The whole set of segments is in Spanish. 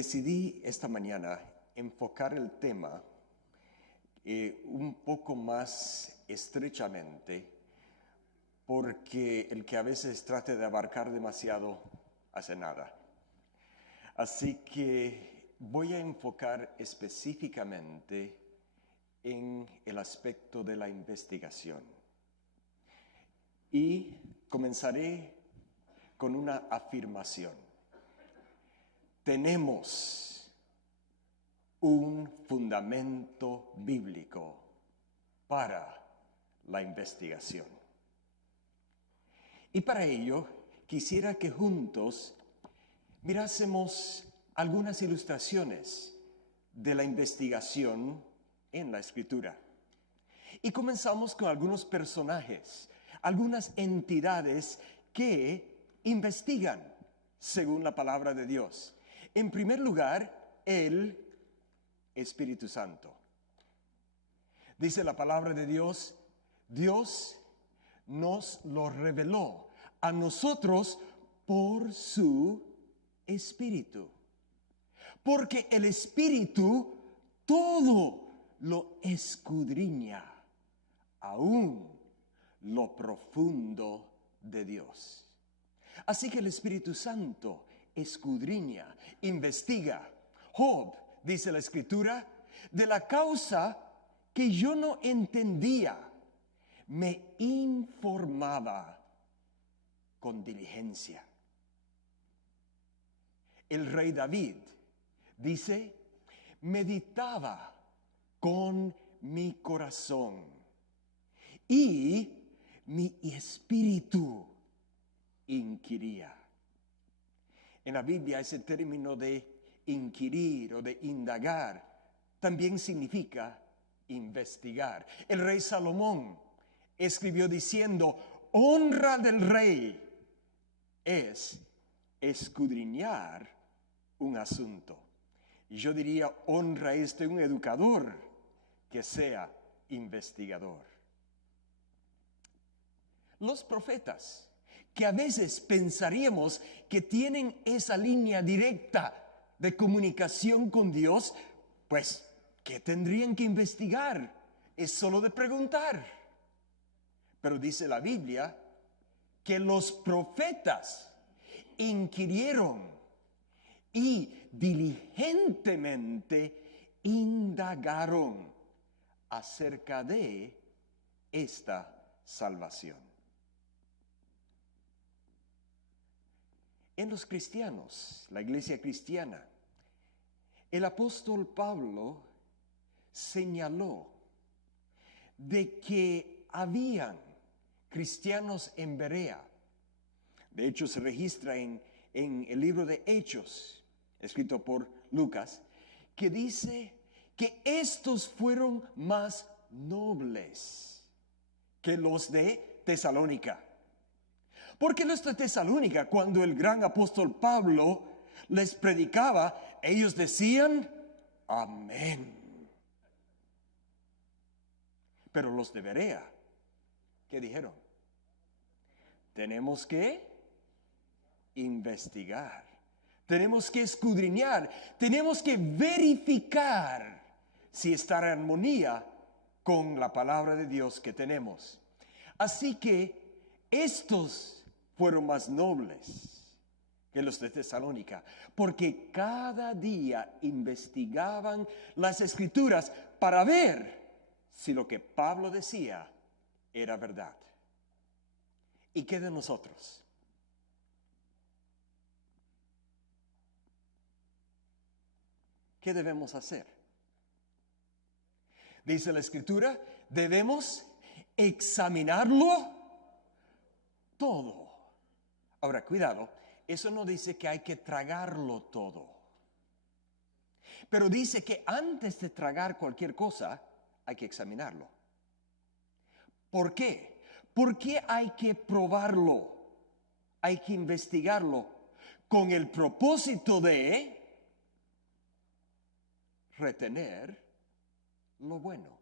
decidí esta mañana enfocar el tema un poco más estrechamente, porque el que a veces trate de abarcar demasiado hace nada. Así que voy a enfocar específicamente en el aspecto de la investigación. Y comenzaré con una afirmación. Tenemos un fundamento bíblico para la investigación. Y para ello quisiera que juntos mirásemos algunas ilustraciones de la investigación en la Escritura. Y comenzamos con algunos personajes, algunas entidades que investigan según la palabra de Dios. En primer lugar, el Espíritu Santo. Dice la palabra de Dios, Dios nos lo reveló a nosotros por su Espíritu. Porque el Espíritu todo lo escudriña, aún lo profundo de Dios. Así que el Espíritu Santo escudriña, investiga. Job, dice la Escritura, de la causa que yo no entendía, me informaba con diligencia. El rey David dice, meditaba con mi corazón y mi espíritu inquiría. En la Biblia ese término de inquirir o de indagar también significa investigar. El rey Salomón escribió diciendo, honra del rey es escudriñar un asunto. Y yo diría, honra es de un educador que sea investigador. Los profetas, que a veces pensaríamos que tienen esa línea directa de comunicación con Dios, pues, ¿qué tendrían que investigar? Es solo de preguntar. Pero dice la Biblia que los profetas inquirieron y diligentemente indagaron acerca de esta salvación. En los cristianos, la iglesia cristiana, el apóstol Pablo señaló de que habían cristianos en Berea. De hecho, se registra en el libro de Hechos, escrito por Lucas, que dice que estos fueron más nobles que los de Tesalónica. Porque los de Tesalónica, cuando el gran apóstol Pablo les predicaba, ellos decían, amén. Pero los de Berea, ¿qué dijeron? Tenemos que investigar, tenemos que escudriñar, tenemos que verificar si está en armonía con la palabra de Dios que tenemos. Así que estos fueron más nobles que los de Tesalónica, porque cada día investigaban las Escrituras para ver si lo que Pablo decía era verdad. ¿Y qué de nosotros? ¿Qué debemos hacer? Dice la Escritura, debemos examinarlo todo. Ahora, cuidado, eso no dice que hay que tragarlo todo. Pero dice que antes de tragar cualquier cosa, hay que examinarlo. ¿Por qué? Porque hay que probarlo, hay que investigarlo con el propósito de retener lo bueno.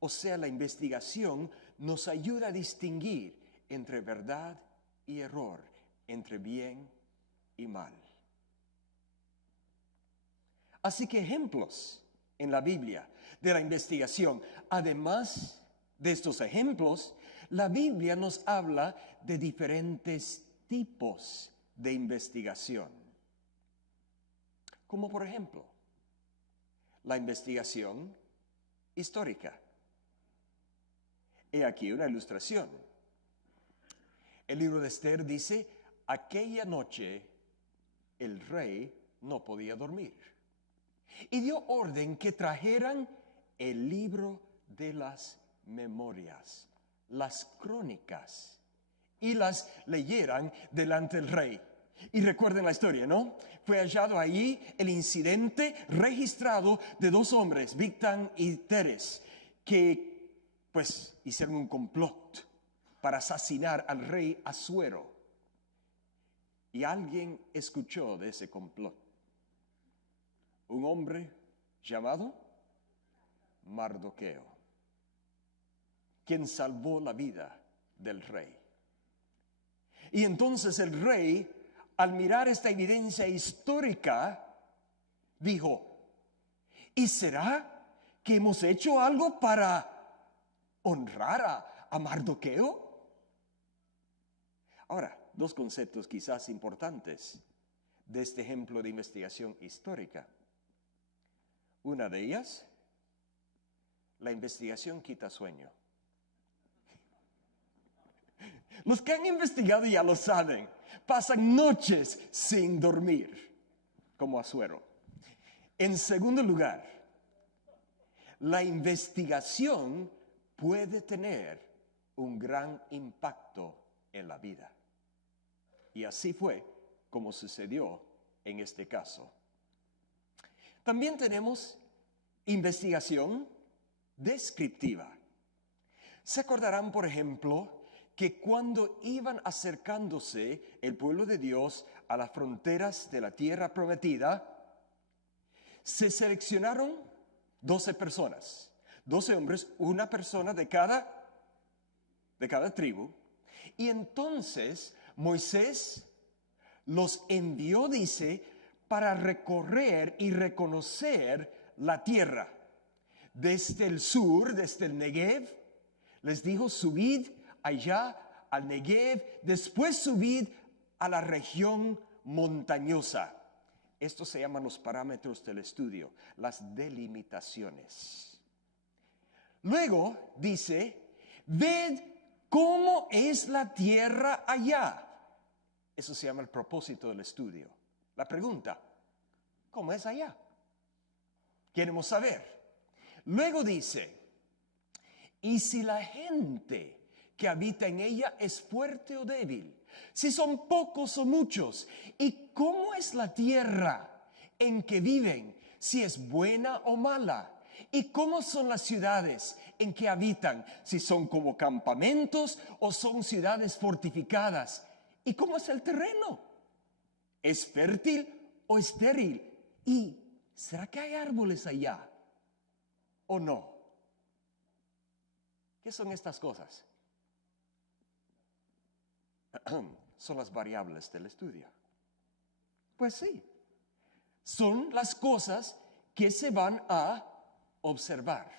O sea, la investigación nos ayuda a distinguir entre verdad y error, entre bien y mal. Así que ejemplos en la Biblia de la investigación. Además de estos ejemplos, la Biblia nos habla de diferentes tipos de investigación. Como por ejemplo, la investigación histórica. He aquí una ilustración. El libro de Esther dice, aquella noche el rey no podía dormir y dio orden que trajeran el libro de las memorias, las crónicas, y las leyeran delante del rey. Y recuerden la historia, ¿no? Fue hallado allí el incidente registrado de dos hombres, Bigtan y Teres, que pues hicieron un complot para asesinar al rey Asuero. Y alguien escuchó de ese complot. Un hombre llamado Mardoqueo, quien salvó la vida del rey. Y entonces el rey, al mirar esta evidencia histórica, dijo, ¿y será que hemos hecho algo para honrar a Mardoqueo? Ahora, dos conceptos quizás importantes de este ejemplo de investigación histórica. Una de ellas, la investigación quita sueño. Los que han investigado ya lo saben, pasan noches sin dormir, como Asuero. En segundo lugar, la investigación puede tener un gran impacto en la vida. Y así fue como sucedió en este caso. También tenemos investigación descriptiva. Se acordarán, por ejemplo, que cuando iban acercándose el pueblo de Dios a las fronteras de la tierra prometida, se seleccionaron 12 personas, 12 hombres, una persona de cada tribu. Y entonces Moisés los envió, dice, para recorrer y reconocer la tierra. Desde el sur, desde el Negev, les dijo, subid allá al Negev, después subid a la región montañosa. Estos se llaman los parámetros del estudio, las delimitaciones. Luego dice, ved cómo es la tierra allá. Eso se llama el propósito del estudio. La pregunta, ¿cómo es allá? Queremos saber. Luego dice, y si la gente que habita en ella es fuerte o débil, si son pocos o muchos, y cómo es la tierra en que viven, si es buena o mala, y cómo son las ciudades en que habitan, si son como campamentos o son ciudades fortificadas, y cómo es el terreno, ¿es fértil o estéril? ¿Y será que hay árboles allá o no? ¿Qué son estas cosas? Son las variables del estudio. Pues sí, son las cosas que se van a observar.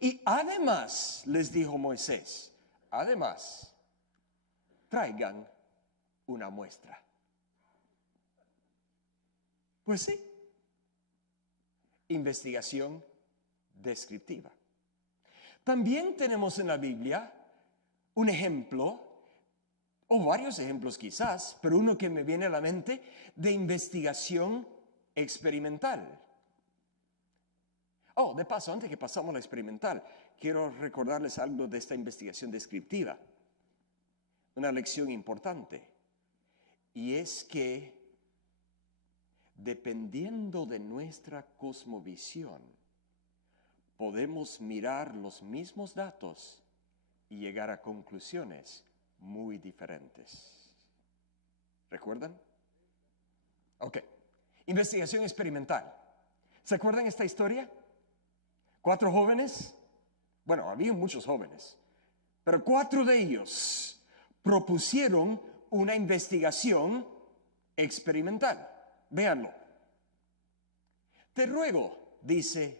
Y además, les dijo Moisés, además, traigan una muestra. Pues sí, investigación descriptiva. También tenemos en la Biblia un ejemplo, o varios ejemplos quizás, pero uno que me viene a la mente, de investigación experimental. Oh, de paso, antes que pasamos a la experimental, quiero recordarles algo de esta investigación descriptiva. Una lección importante. Y es que, dependiendo de nuestra cosmovisión, podemos mirar los mismos datos y llegar a conclusiones muy diferentes. ¿Recuerdan? Ok. Investigación experimental. ¿Se acuerdan esta historia? 4 jóvenes. Bueno, había muchos jóvenes, pero 4 de ellos propusieron una investigación experimental. Véanlo. Te ruego, dice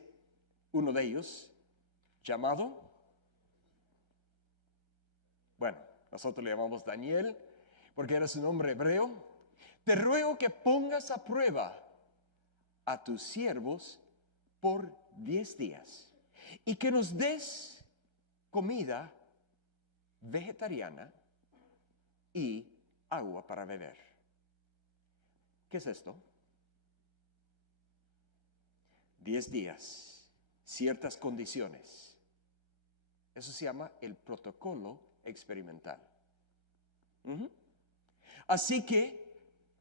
uno de ellos, llamado, bueno, nosotros le llamamos Daniel, porque era su nombre hebreo. Te ruego que pongas a prueba a tus siervos por 10 días y que nos des comida vegetariana y agua para beber. ¿Qué es esto? 10 días, ciertas condiciones. Eso se llama el protocolo experimental. Así que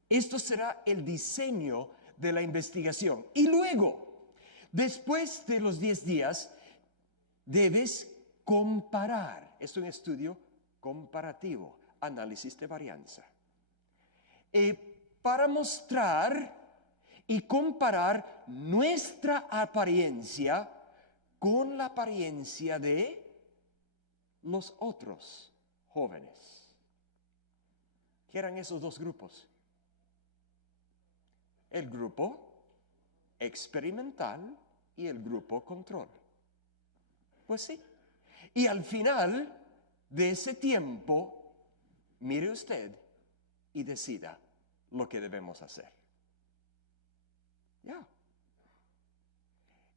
esto será el diseño de la investigación. Y luego, después de los 10 días, debes comparar. Esto es un estudio comparativo, análisis de varianza. Para mostrar y comparar nuestra apariencia con la apariencia de los otros jóvenes. ¿Qué eran esos dos grupos? El grupo experimental y el grupo control. Pues sí. Y al final de ese tiempo, mire usted y decida lo que debemos hacer. Ya.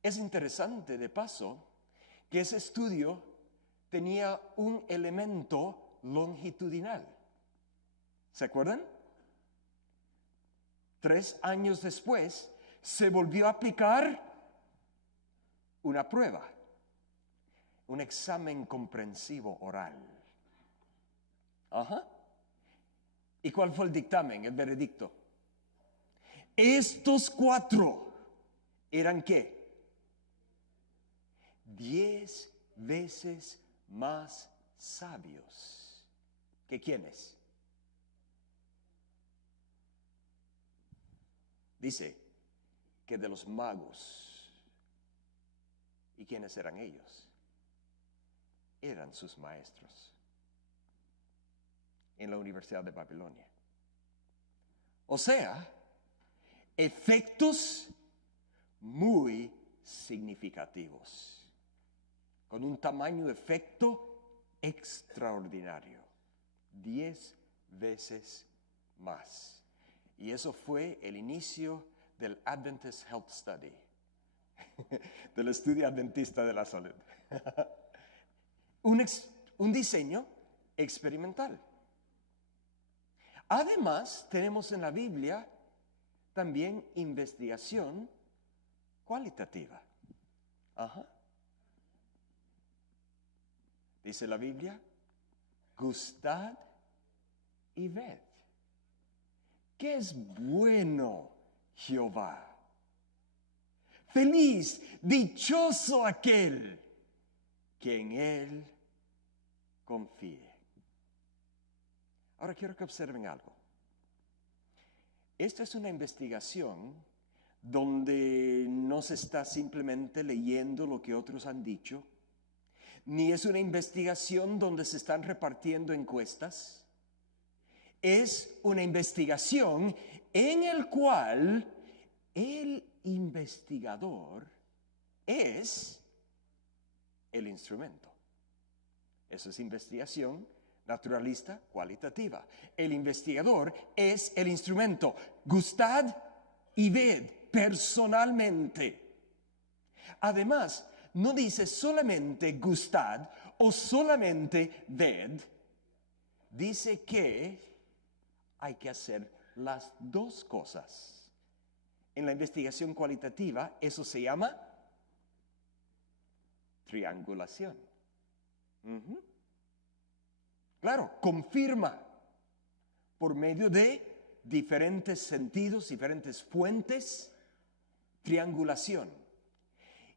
Es interesante, de paso, que ese estudio tenía un elemento longitudinal. ¿Se acuerdan? 3 años después, se volvió a aplicar una prueba, un examen comprensivo oral. ¿Y cuál fue el dictamen, el veredicto? Estos 4 eran ¿qué? 10 veces más sabios que ¿quiénes? Dice que de los magos. ¿Y quiénes eran ellos? Eran sus maestros en la Universidad de Babilonia. O sea, efectos muy significativos, con un tamaño de efecto extraordinario, 10 veces más. Y eso fue el inicio del Adventist Health Study, del estudio adventista de la salud. Un diseño experimental. Además, tenemos en la Biblia también investigación cualitativa. Dice la Biblia, gustad y ved. ¿Qué es bueno Jehová? Feliz, dichoso aquel que en él confíe. Ahora quiero que observen algo. Esta es una investigación donde no se está simplemente leyendo lo que otros han dicho, ni es una investigación donde se están repartiendo encuestas. Es una investigación en el cual el investigador es el instrumento. Eso es investigación naturalista cualitativa. El investigador es el instrumento. Gustad y ved personalmente. Además, no dice solamente gustad o solamente ved. Dice que hay que hacer las dos cosas. En la investigación cualitativa, eso se llama triangulación. Claro, confirma por medio de diferentes sentidos, diferentes fuentes, triangulación.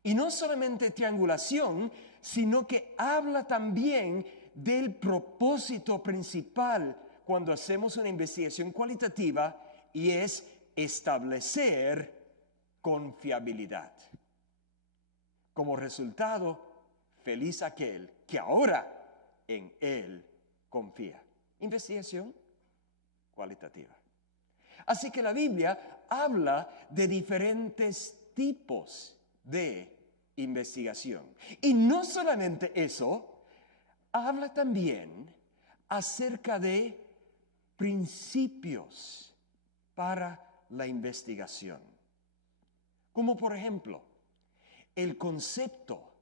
Y no solamente triangulación, sino que habla también del propósito principal cuando hacemos una investigación cualitativa, y es establecer confiabilidad. Como resultado, feliz aquel que ahora en él confía. Investigación cualitativa. Así que la Biblia habla de diferentes tipos de investigación. Y no solamente eso, habla también acerca de principios para la investigación. Como por ejemplo, el concepto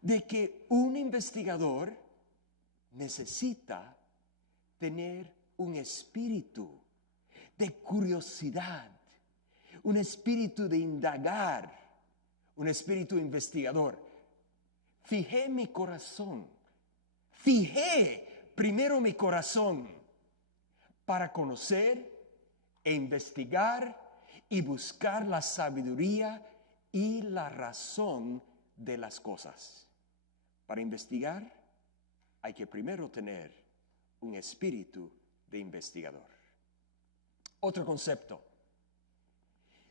de que un investigador necesita tener un espíritu de curiosidad, un espíritu de indagar, un espíritu investigador. Fijé primero mi corazón para conocer e investigar y buscar la sabiduría y la razón de las cosas. Para investigar hay que primero tener un espíritu de investigador. Otro concepto.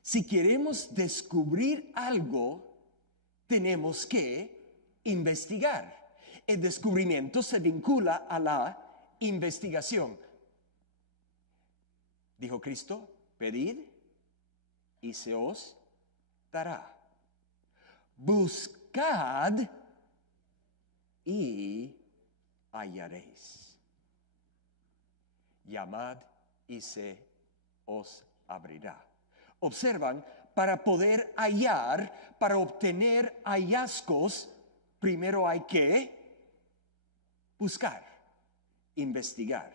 Si queremos descubrir algo, tenemos que investigar. El descubrimiento se vincula a la investigación. Dijo Cristo, pedid y se os dará. Buscad y hallaréis. Llamad y se os abrirá. Observan, para poder hallar, para obtener hallazgos, primero hay que buscar, investigar.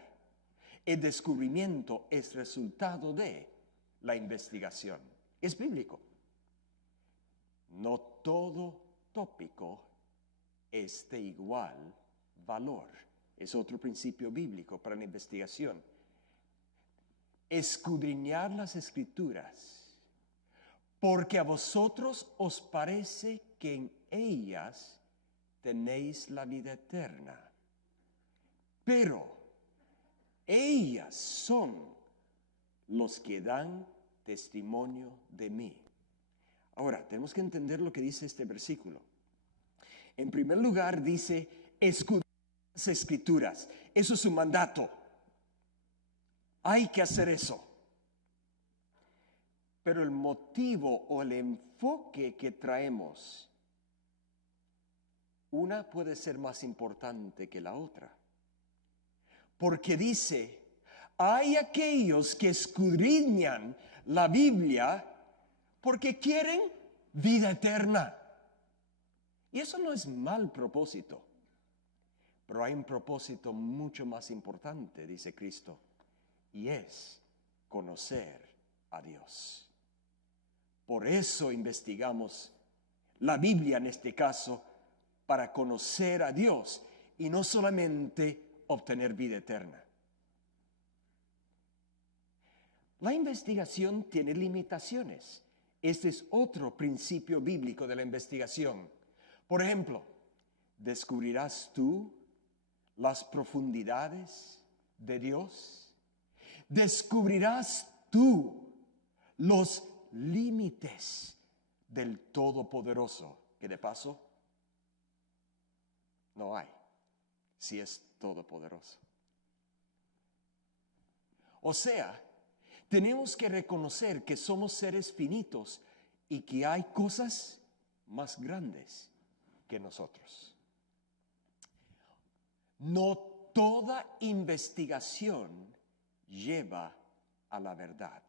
El descubrimiento es resultado de la investigación. Es bíblico. No todo tópico es de igual valor. Es otro principio bíblico para la investigación. Escudriñar las Escrituras, porque a vosotros os parece que en ellas tenéis la vida eterna. Pero ellas son los que dan testimonio de mí. Ahora, tenemos que entender lo que dice este versículo. En primer lugar, dice, escudriñar las Escrituras. Eso es un mandato. Hay que hacer eso. Pero el motivo o el enfoque que traemos, una puede ser más importante que la otra. Porque dice, hay aquellos que escudriñan la Biblia porque quieren vida eterna. Y eso no es mal propósito. Pero hay un propósito mucho más importante, dice Cristo, y es conocer a Dios. Por eso investigamos la Biblia en este caso, para conocer a Dios y no solamente obtener vida eterna. La investigación tiene limitaciones. Este es otro principio bíblico de la investigación. Por ejemplo, ¿descubrirás tú las profundidades de Dios? ¿Descubrirás tú los límites del Todopoderoso? Que de paso, no hay, si es todopoderoso. O sea, tenemos que reconocer que somos seres finitos y que hay cosas más grandes que nosotros. No toda investigación lleva a la verdad.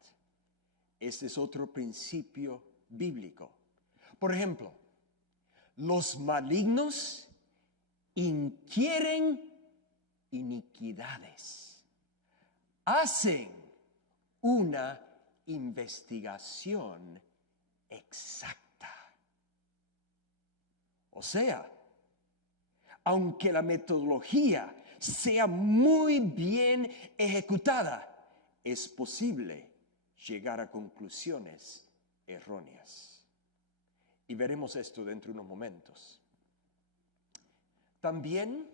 Este es otro principio bíblico. Por ejemplo, los malignos inquieren iniquidades. Hacen una investigación exacta. O sea, aunque la metodología sea muy bien ejecutada, es posible llegar a conclusiones erróneas. Y veremos esto dentro de unos momentos. También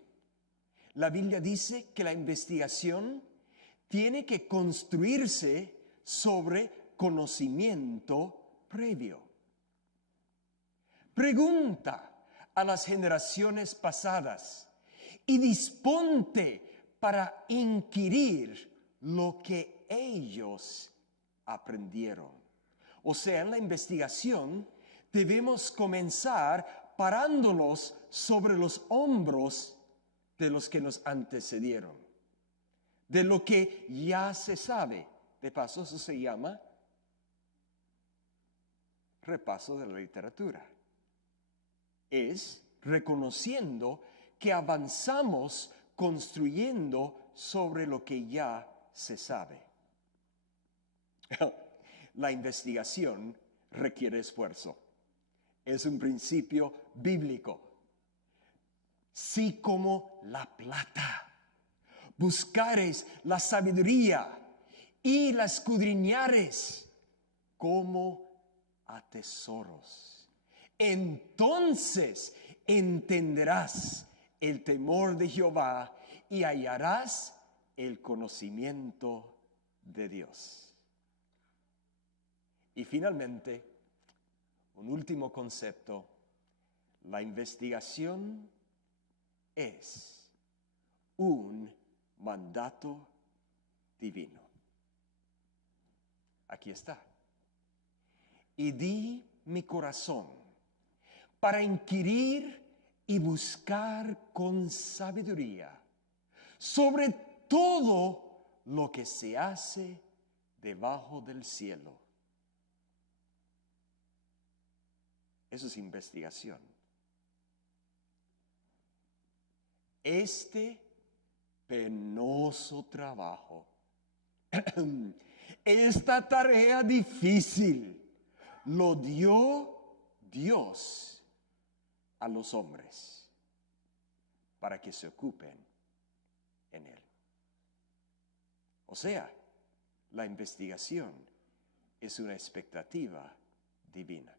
la Biblia dice que la investigación tiene que construirse sobre conocimiento previo. Pregunta a las generaciones pasadas y disponte para inquirir lo que ellos aprendieron. O sea, en la investigación debemos comenzar parándonos sobre los hombros de los que nos antecedieron, de lo que ya se sabe. De paso, eso se llama repaso de la literatura. Es reconociendo que avanzamos construyendo sobre lo que ya se sabe. La investigación requiere esfuerzo. Es un principio bíblico. Sí, como la plata. Buscares la sabiduría y la escudriñares como a tesoros. Entonces entenderás el temor de Jehová y hallarás el conocimiento de Dios. Y finalmente, un último concepto: la investigación es un mandato divino. Aquí está. Y di mi corazón para inquirir y buscar con sabiduría sobre todo lo que se hace debajo del cielo. Eso es investigación. Este penoso trabajo, esta tarea difícil, lo dio Dios a los hombres para que se ocupen en él. O sea, la investigación es una expectativa divina.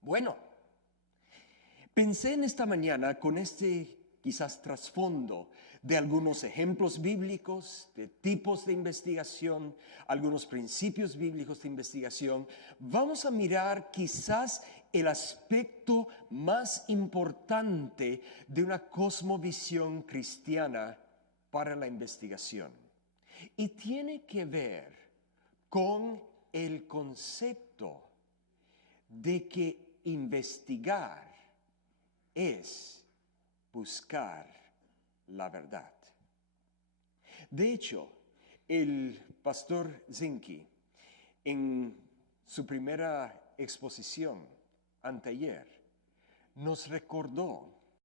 Bueno, pensé en esta mañana con este quizás trasfondo de algunos ejemplos bíblicos, de tipos de investigación, algunos principios bíblicos de investigación. Vamos a mirar quizás el aspecto más importante de una cosmovisión cristiana para la investigación. Y tiene que ver con el concepto de que investigar es buscar la verdad. De hecho, el pastor Zinke, en su primera exposición anteayer, nos recordó